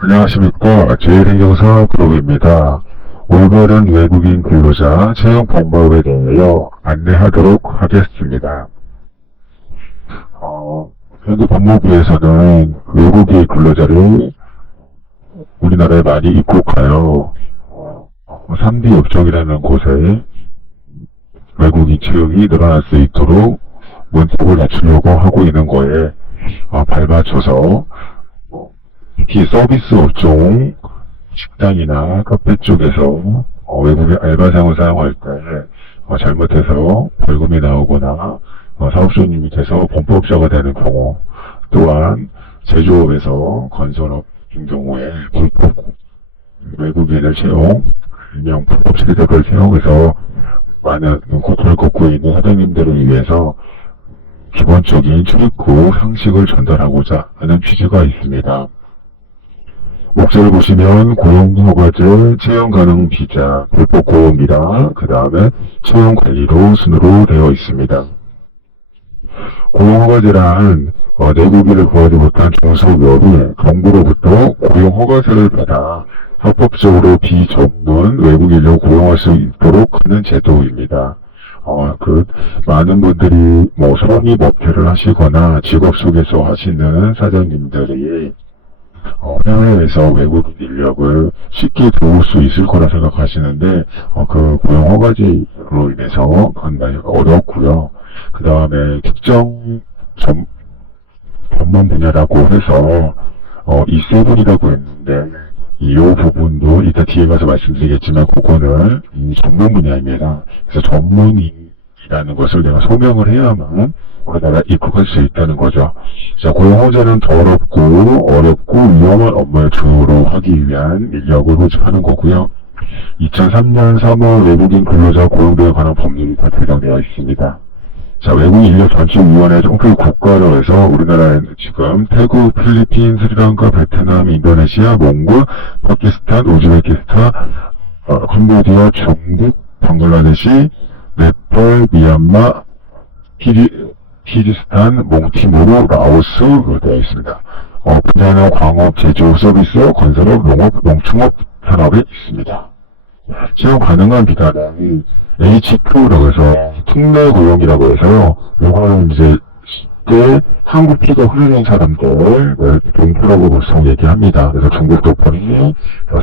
안녕하십니까. 제일행정사 브로그입니다. 올바른 외국인 근로자 채용 방법에 대하여 안내하도록 하겠습니다. 현재 법무부에서는 외국인 근로자를 우리나라에 많이 입국하여 3D 업종이라는 곳에 외국인 채용이 늘어날 수 있도록 문턱을 낮추려고 하고 있는 거에 발맞춰서 특히 서비스 업종, 식당이나 카페 쪽에서 외국인 알바생을 사용할 때 잘못해서 벌금이 나오거나 사업주님이 돼서 범법자가 되는 경우, 또한 제조업에서 건설업 같은 경우에 불법 외국인을 채용, 일명 불법 체류자를 채용해서 많은 고통을 겪고 있는 사장님들을 위해서 기본적인 출입국 상식을 전달하고자 하는 취지가 있습니다. 목차를 보시면 고용허가제, 채용가능 비자, 불법 고용비라, 그 다음에 채용관리로 순으로 되어 있습니다. 고용허가제란 내국인을 구하지 못한 중소기업이 정부로부터 고용허가제를 받아 합법적으로 비전문 외국 인력을 고용할 수 있도록 하는 제도입니다. 많은 분들이 성립 업체를 하시거나 직업 속에서 하시는 사장님들이 해외에서 외국 인력을 쉽게 들어올 수 있을 거라 생각하시는데 그 고용 허가제로 인해서 상당히 어렵고요. 그 다음에 특정 전문 분야라고 해서 E7이라고 했는데 이 부분도 이따 뒤에 가서 말씀드리겠지만 그거는 전문 분야입니다. 그래서 전문이라는 것을 내가 소명을 해야만 우리나라에 입국할 수 있다는 거죠. 자, 고용허가제는 더럽고 어렵고 위험한 업무를 주로 하기 위한 인력을 모집하는 거고요. 2003년 3월 외국인 근로자 고용비에 관한 법률이 다 제정되어 있습니다. 자, 외국인 인력 전출위원회 정부 국가로 해서 우리나라에는 지금 태국, 필리핀, 스리랑카, 베트남, 인도네시아, 몽골, 파키스탄, 우즈베키스탄, 캄보디아, 중국, 방글라데시, 네팔, 미얀마, 키르기스탄, 몽티모르, 라오스로 되어 있습니다. 분야는 광업, 제조업, 서비스, 건설업, 농업, 농축업 산업에 있습니다. 채용 가능한 비단은 H2라고 해서 특례 고용이라고 해서요. 이거는 이제 쉽게 한국 피가 흐르는 사람들 동포라고 보통 얘기합니다. 그래서 중국 동포니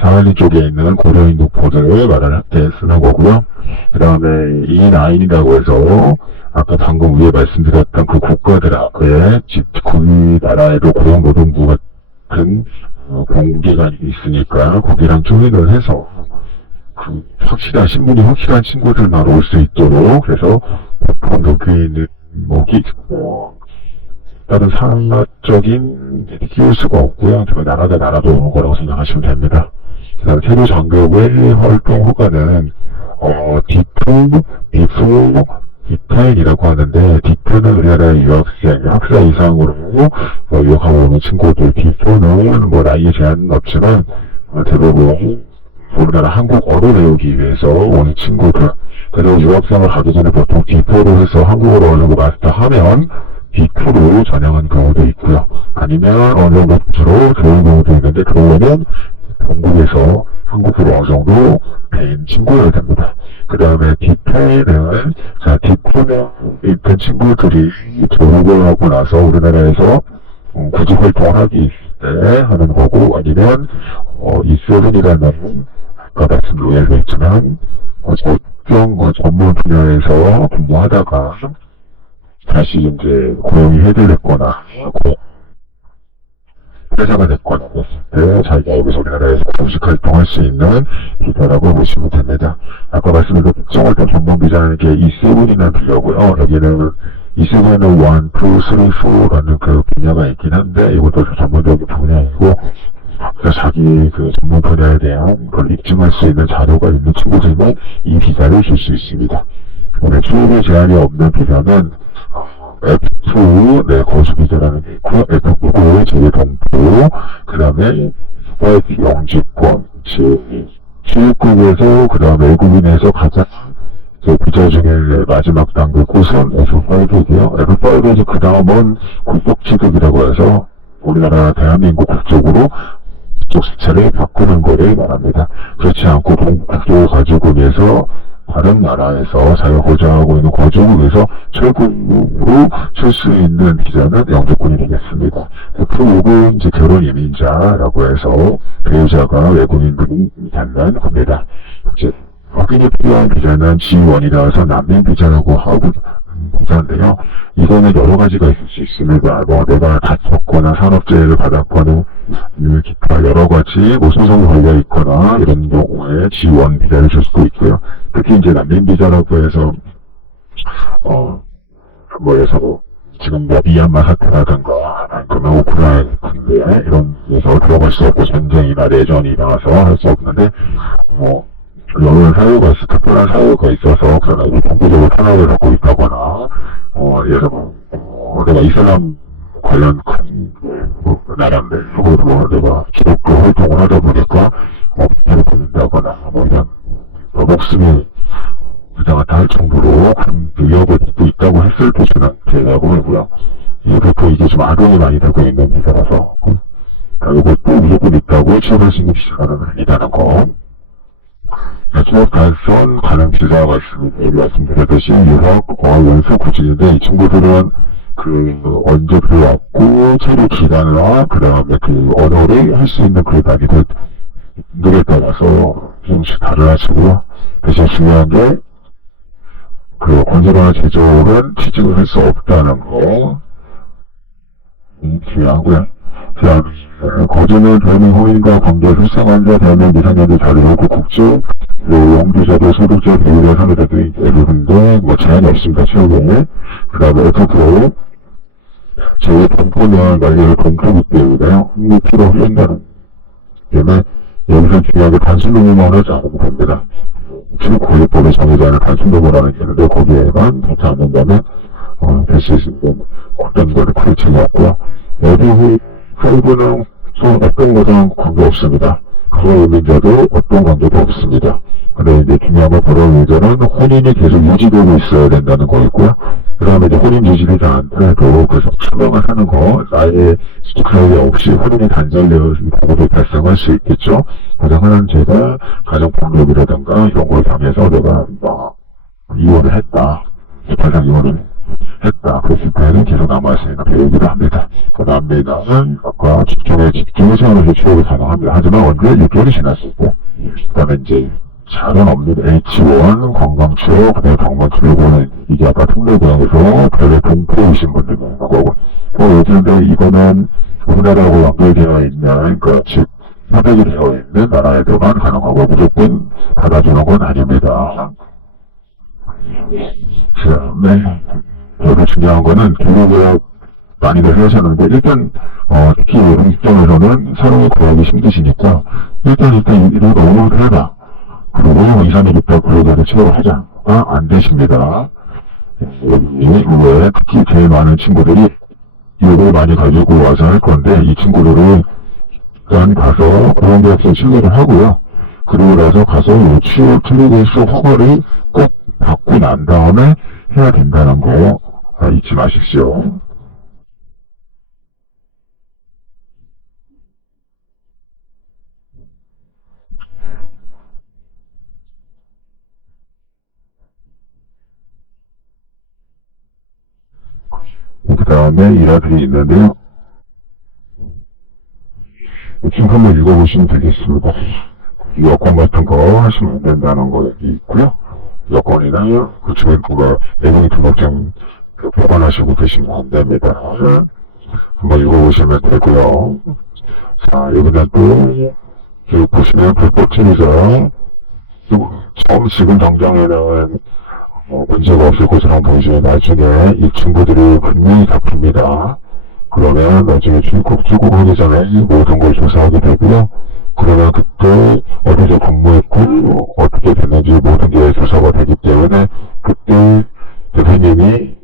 사할린 쪽에 있는 고려인 동포들을 말할 때 쓰는 거고요. 그 다음에 E9이라고 해서 아까 방금 위에 말씀드렸던 그 국가들하고의 그 나라에도 고용노동부 같은 공개가 있으니까 거기랑 조인을 해서 신분이 확실한 친구들만 올 수 있도록, 그래서 보통 여기에 있는 다른 산업적인 키울 수가 없고요. 나라대 나라도 오는 거라고 생각하시면 됩니다. 그 다음에 세부 장교의 활동 허가는 디프, 디프, 디타일이라고 하는데, 디프는 우리나라의 유학생, 학사 이상으로 유학하고 오는 친구들, 디프는 나이에 제한은 없지만 대부분 우리나라 한국어를 배우기 위해서 오는 친구들, 그리고 유학생을 가기 전에 보통 D4로 해서 한국어로 어느 정도 마스터하면 D2로 전향하는 경우도 있고요. 아니면 어느 정도 주로 좋은 경우도 있는데 그거는 본국에서 한국어로 어느 정도 배운 친구여야 됩니다. 그 다음에 D8은 D2는 있던 친구들이 졸업을 하고 나서 우리나라에서 구직 활동을 하기 있을 때 하는 거고, 아니면 E7이라는 아까 말씀드렸지만 특정 전문 분야에서 근무하다가 다시 이제 고용이 해결됐거나 회사가 됐거나 했을 때 자기가 여기서 우리나라에서 구직 활동할 수 있는 비자라고 보시면 됩니다. 아까 말씀드린 특정 활동 전문 비자라는 게 E7이라는 비자고요. 여기는 E7은 1, 2, 3, 4라는 그 분야가 있긴 한데 이것도 전문적인 분야이고, 자기 그 전문 분야에 대한 걸 입증할 수 있는 자료가 있는 친구들만 이 비자를 줄 수 있습니다. 오늘 수입에 제한이 없는 비자는 F2, 거주 비자라는 게 있고요. F9, 제외동포, 그 다음에 YP 영주권, 취입국에서 그 다음에 외국인에서 가장 비자 중에 마지막 단계 곳은 F5이고요. F5에서 그 다음은 국적 취득이라고 해서 우리나라 대한민국 국적으로 목적 수채를 바꾸는 거를 말합니다. 그렇지 않고 국도 가지국에서 다른 나라에서 자기가 거주하고 있는 거주국에서 철국으로 칠 수 있는 비자는 영주권이 되겠습니다. F6은 이제 결혼 이민자라고 해서 배우자가 외국인들이 되는 겁니다. 이제 확인이 필요한 비자는 G1이라 해서 난민 비자라고 하고 비자인데요. 이거는 여러 가지가 있을 수 있습니다. 뭐 내가 다쳤거나 산업재해를 받았거나 기타 여러 가지 뭐 소송이 걸려 있거나 이런 경우에 G1 비자를 줄 수도 있고요. 특히 이제 난민 비자라고 해서 뭐 지금 뭐 미얀마 사태라든가 아니면 우크라이나 군대 이런 데서 들어갈 수 없고 전쟁이나 내전이 일어나서 할 수 없는데 뭐 여러 사유가 있어 특별한 사유가 있어서 그러나 정부적으로 탄압을 받고 있다거나 예를 들어 내가 이슬람 관련 큰 나라인데 그것도 내가 기독교 활동을 하다 보니까 비판을 받는다거나 뭐 이런 목숨이 부당하다 할 정도로 큰 위협을 받고 있다고 했을 때 주는 비자라고 하고요. 보통 이게 좀 악용이 많이 되고 있는 비자라서 이것도 무조건 있다고 취업할 수 있는 비자는 아니다는 거. 취업 달성 가능 비자가 있습니다. 여기 말씀드렸듯이 유학, 연수 구직인데 이 친구들은 언제 들어왔고 체류 기간과 그 다음에 언어를 할 수 있는 난이도에 따라서 조금씩 다르시고요. 대신 중요한 게 언제나 제조는 취직을 할 수 없다는 거 중요하고요. 거주는 대한민국 호인과 관계 불쌍한자 대한민국 미상년자 자료고 국주 영주자도 소득자 비율의 상대자들이 대부분인데 뭐 제한이 없습니다. 채용에 그 다음에 F4 제 동포는 만약에 동포기 때문에 흥미피로 흘린다는 때문에 여기서 중요한 게 단순노무만 하지 않으면 됩니다. 고유법에 정해져 있는 단순노무라는 게 있는데 거기에만 닿지 않는다면 될 수 있습니다. 어떤 거를 가르침이 없고요. 여기 할부는 어떤 거랑 관계없습니다. 가정이민자도 어떤 관계도 없습니다. 근데 이제 중요한 건 결혼이민자는 혼인이 계속 유지되고 있어야 된다는 거였고요. 그 다음에 이제 혼인 유지되지 않더라도 계속 추명을 하는 거, 나의 스토크라이 없이 혼인이 단절되어진 경우도 발생할 수 있겠죠. 가장 흔한 죄가 가정폭력이라든가 이런 걸 당해서 내가 이혼을 했다. 재판상 이혼을 했다. 그랬을 때는 계속 남아있으니까 배우기도 합니다. 그 다음에는 아까 집중해서 하면서 취업이 가능합니다. 하지만 언제 6개월이 지났을 때. 그 다음에 이제 잘은 없는 H1 관광취업, 그 다음에 방문출고는 이게 아까 특례고양에서 별의 동포이신 분들 있는 거고. 요즘에 이거는 우리나라하고 연결되어 있는 즉 협약이 되어 있는 나라에서만 가능하고 무조건 받아주는 건 아닙니다. 저도 중요한 거는 교육을 많이들 하셨는데 일단 특히 여성 입장에서는 새로운 구하기 힘드시니까 일단 이거 오늘 해봐. 그리고 2, 3일 있다 그러다가 취업을 하자. 안 되십니다. 왜 특히 제일 많은 친구들이 이걸 많이 가지고 와서 할 건데 이 친구들은 일단 가서 공원대학생 신뢰를 하고요. 그리고 나서 가서 취업 트리게이스 허가를 꼭 받고 난 다음에 해야 된다는 거 잊지 마십시오. 그 다음에 일화들이 있는데요. 지금 한번 읽어보시면 되겠습니다. 여권 같은 거 하시면 안 된다는 거 여기 있고요. 여권이나 그쪽에 내용이 등록증 보관하시고 계시면 안 됩니다. 한번 읽어보시면 되고요. 자, 여기는 또 보시면 불법 체류자 처음 지금 당장에는 문제가 없을 것처럼 보이지만 나중에 이 친구들이 분명히 잡힙니다. 그러면 나중에 출국하기 전에 모든 걸 조사하게 되고요. 그러면 그때 어디서 근무했고 어떻게 됐는지 모든 게 조사가 되기 때문에 그때 대표님이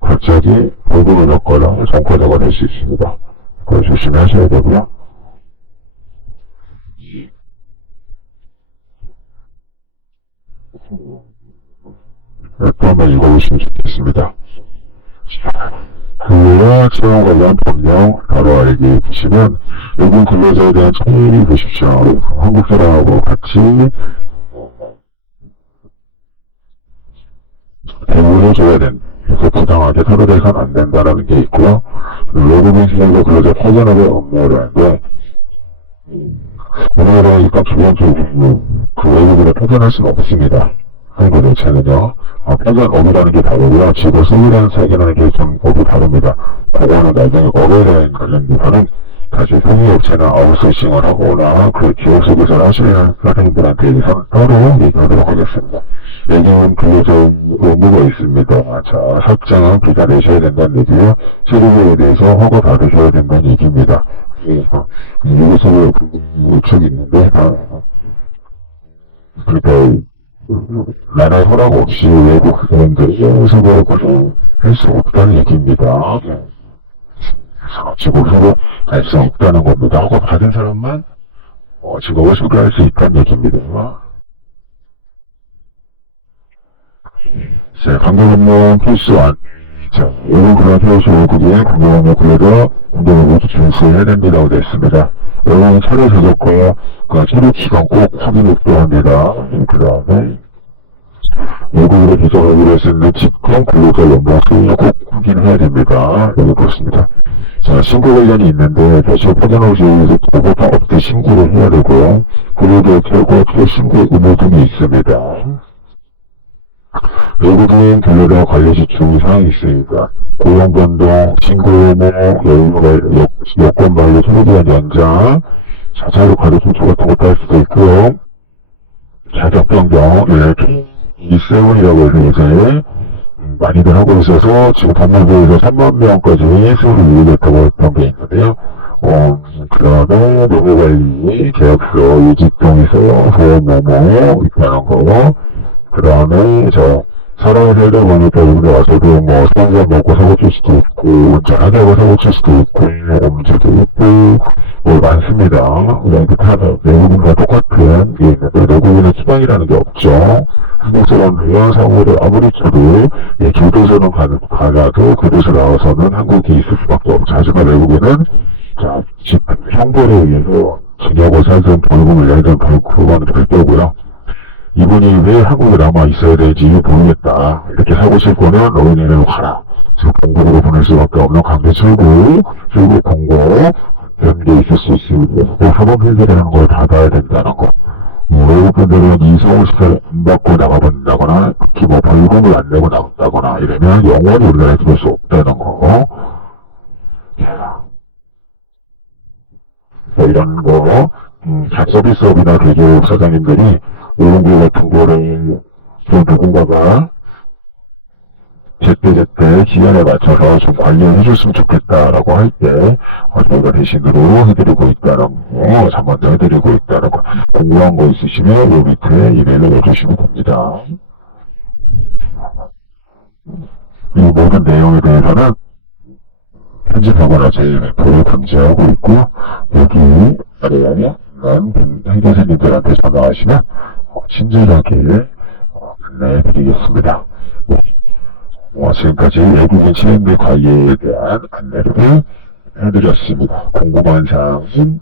갑자기 벌금을 넣거나 정과자가 될 수 있습니다. 그걸 조심하셔야 되고요. 또 한번 읽어보시면 좋겠습니다. 근로와 채용 관련 법령 바로 알기 보시면 외국 근로자에 대한 차이 보십시오. 한국 사람하고 같이 대우를 줘야 된다. 그래서 부당하게 서로 대해서는 안 된다라는 게 있고요. 외국인 시장도 근로자 파견업의 업무라는데 우리나라 일단 기본적으로 그 외국인을 파견할 수는 없습니다. 한국 업체는요. 파견업이라는 게 다르고요. 직업 승인하는 세계라는 게 좀 업이 다릅니다. 그거는 나중에 업에 대한 관련된 다시 성의업체나 아웃소싱을 하거나 그 기업 속에서 하시는 사장님들한테 의해서 따로 얘기하도록 하겠습니다. 여기는 근로자 의무가 있습니다. 자, 삭장은 비자 내셔야 된다는 얘기요. 체류비에 대해서 허가 받으셔야 된다는 얘기입니다. 미국에서 우측이 있는데, 그러니까, 나라의 허락 없이 외국 사람들이 선거를 할 수 없다는 얘기입니다. 직업으로 갈 수 없다는 겁니다. 허가 받은 사람만 직업을 소개할 수 있다는 얘기입니다. 자, 강제근무 필수안. 자, 이번 그런 필수 월급에 강제근무 근로자 공동을 모두 준수해야 된다고 되어 있습니다. 여러분 차례 저작과 그 차례 기간 꼭 확인을 필요합니다. 그 다음에 외국으로 비자를 수 있는 직권 근로자 연봉 수준을 꼭 확인해야 됩니다. 여기 그렇습니다. 자, 신고 관련이 있는데, 다시 파견업체에 의해서 보고가 없게 신고를 해야 되고요. 그리고 최고 최신고 의무 등이 있습니다. 외국인 근로자 관리시 주의사항이 있으니까, 고용변동, 신고 의무, 여권 만료 소기한 연장, 자차로 가로수 같은 것도 할 수도 있고요. 자격 변경, E7이라고 해서 요새 많이들 하고 있어서 지금 법무부에서 3만 명까지 수를 이루겠다고 했던 게 있는데요. 그 다음에 노무관리, 계약서, 유직동에서 보험모모 있다는 거, 그 다음에 사람이 살다 보니까 여기 와서도 술 한잔 먹고 사고 칠 수도 있고, 운전하다가 사고 칠 수도 있고, 문제도 있고, 많습니다. 그러니까 다 외국인과 똑같은 게 있는데, 외국인은 수당이라는 게 없죠. 한국 사람들은 사고를 아무리 쳐도, 교도소는 가도 교도소 나와서는 한국에 있을 수밖에 없죠. 하지만 외국인은, 형벌에 의해서 징역을 살든 벌금을 내든 그거는 별도고요. 이분이 왜 한국에 남아 있어야 되는지 모르겠다. 이렇게 사고 칠 거면 너희네는 가라. 지금 공국으로 보낼 수밖에 없는 강제 철구, 그리고 공고, 이런 게 있을 수 있습니다. 사법 해결이라는 걸 받아야 된다는 거. 외국분들은 이성의식을 안 받고 나가본다거나, 특히 벌금을 안 내고 나간다거나 이러면 영원히 우리나라에 들어올 수 없다는 거. 이런 거, 서비스업이나 대기업 사장님들이 이런 거 같은 거를 좀 누군가가 제때 기한에 맞춰서 좀 관리해 줬으면 좋겠다라고 할 때 저희가 대신으로 해드리고 있다는 거, 잠만도 해드리고 있다는 거, 궁금한 거 있으시면 요 밑에 이메일을 해주시면 됩니다. 이 모든 내용에 대해서는 편집하거나 제 멘토를 금지하고 있고, 여기 아래에 행정사님들한테 전화하시면 친절하게 안내해드리겠습니다. 지금까지 외국인 친행대 관리에 대한 안내를 해드렸습니다. 궁금한 사항은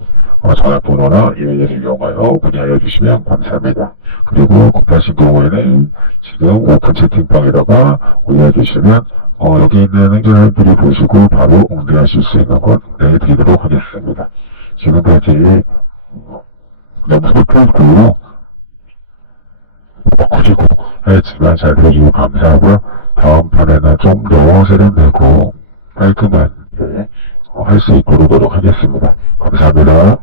전화번호나 이메일을 이용하여 문의하여 주시면 감사합니다. 그리고 급하신 경우에는 지금 오픈 채팅방에다가 올려주시면 여기 있는 행정사님들이 보시고 바로 응대하실 수 있는 건 응대해드리도록 하겠습니다. 지금까지 너무 슬프고 바꾸시고 했지만 잘 들어주고 감사하고요. 다음 판에는 좀 더 세련되고 깔끔하게 할 수 있도록 노력하겠습니다. 감사합니다.